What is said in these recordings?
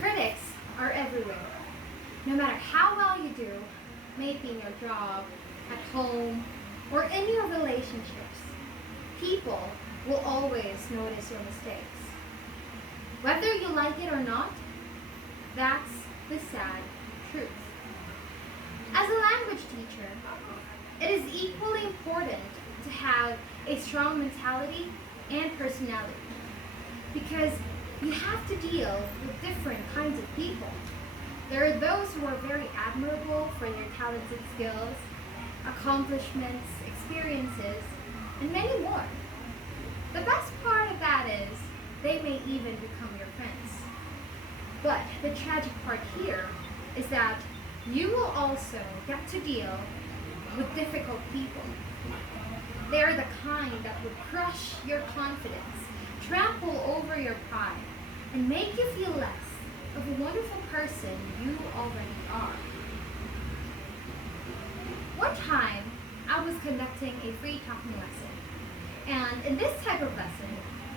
Critics are everywhere. No matter how well you do, maybe in your job, at home, or in your relationships, people will always notice your mistakes. Whether you like it or not, that's the sad truth. As a language teacher, it is equally important to have a strong mentality and personality because you have to deal with different kinds of people. There are those who are very admirable for their talented skills, accomplishments, experiences, and many more. The best part of that is they may even become your friends. But the tragic part here is that you will also get to deal with difficult people. They are the kind that will crush your confidence, trample over your pride, and make you feel less of a wonderful person you already are. One time, I was conducting a free talking lesson, and in this type of lesson,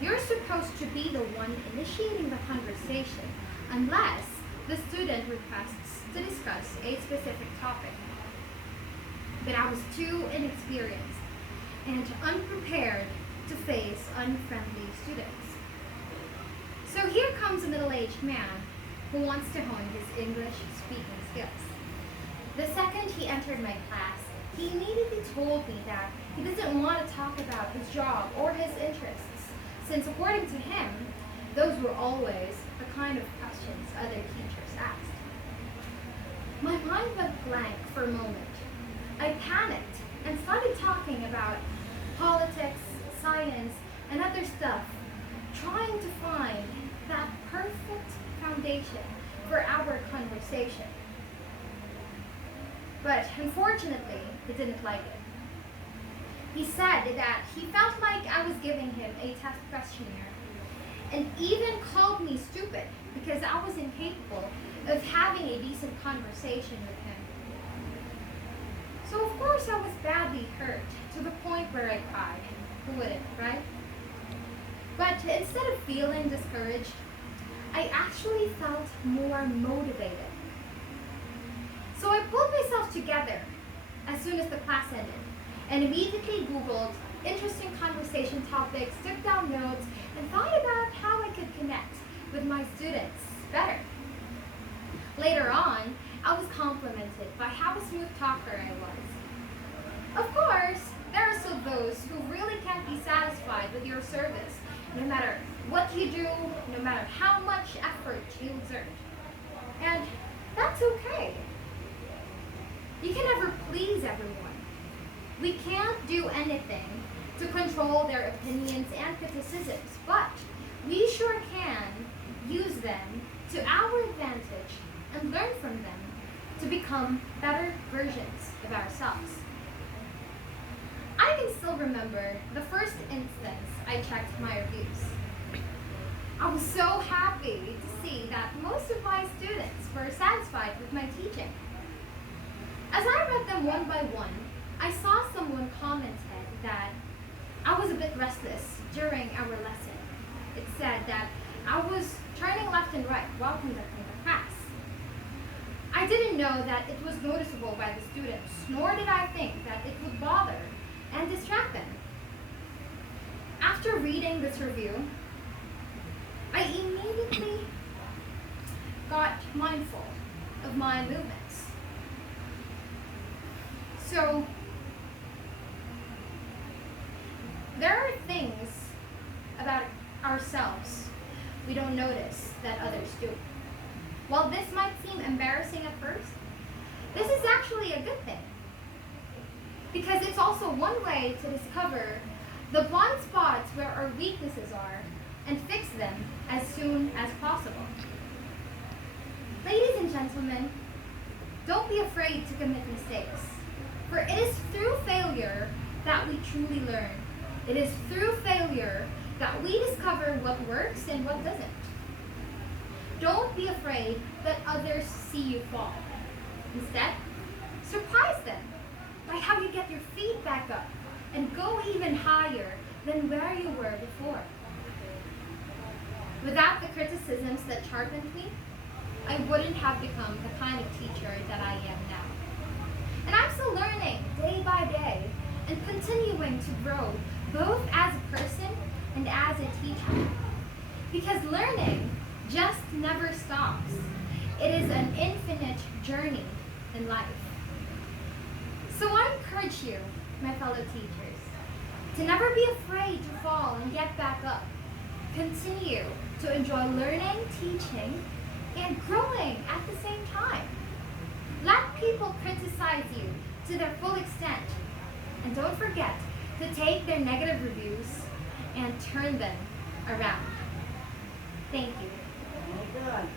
you're supposed to be the one initiating the conversation unless the student requests to discuss a specific topic. But I was too inexperienced and unprepared to face unfriendly students. So here comes a middle-aged man who wants to hone his English speaking skills. The second he entered my class, he immediately told me that he doesn't want to talk about his job or his interests, since according to him, those were always the kind of questions other teachers asked. My mind went blank for a moment. I panicked and started talking about politics, science, and other stuff, trying to find that perfect foundation for our conversation. But unfortunately, he didn't like it. He said that he felt like I was giving him a test questionnaire and even called me stupid because I was incapable of having a decent conversation with him. So of course I was badly hurt to the point where I cried. Who wouldn't, right? But instead of feeling discouraged, I actually felt more motivated. So I pulled myself together as soon as the class ended and immediately Googled interesting conversation topics, took down notes, and thought about how I could connect with my students better. Later on, I was complimented by how a smooth talker I was. Of course, there are still those who really can't be satisfied with your service, no matter what you do, no matter how much effort you exert. And that's okay. You can never please everyone. We can't do anything to control their opinions and criticisms, but we sure can use them to our advantage and learn from them to become better versions of ourselves. I can still remember the first instance I checked my reviews. I was so happy to see that most of my students were satisfied with my teaching. As I read them one by one, I saw someone commented that I was a bit restless during our lesson. It said that I was turning left and right while conducting the class. I didn't know that it was noticeable by the students, nor did I think that it would bother and distract them. After reading this review, I immediately got mindful of my movements. So, there are things about ourselves we don't notice that others do. While this might seem embarrassing at first, this is actually a good thing. Because it's also one way to discover the blind spots where our weaknesses are and fix them as soon as possible. Ladies and gentlemen, don't be afraid to commit mistakes, for it is through failure that we truly learn. It is through failure that we discover what works and what doesn't. Don't be afraid that others see you fall. Instead, surprise them by how you get your feet back up and go even higher than where you were before. Without the criticisms that sharpened me, I wouldn't have become the kind of teacher that I am now. And I'm still learning day by day and continuing to grow both as a person and as a teacher. Because learning just never stops. It is an infinite journey in life. So I encourage you, my fellow teachers, to never be afraid to fall and get back up. Continue to enjoy learning, teaching, and growing at the same time. Let people criticize you to their full extent. And don't forget to take their negative reviews and turn them around. Thank you. Very good.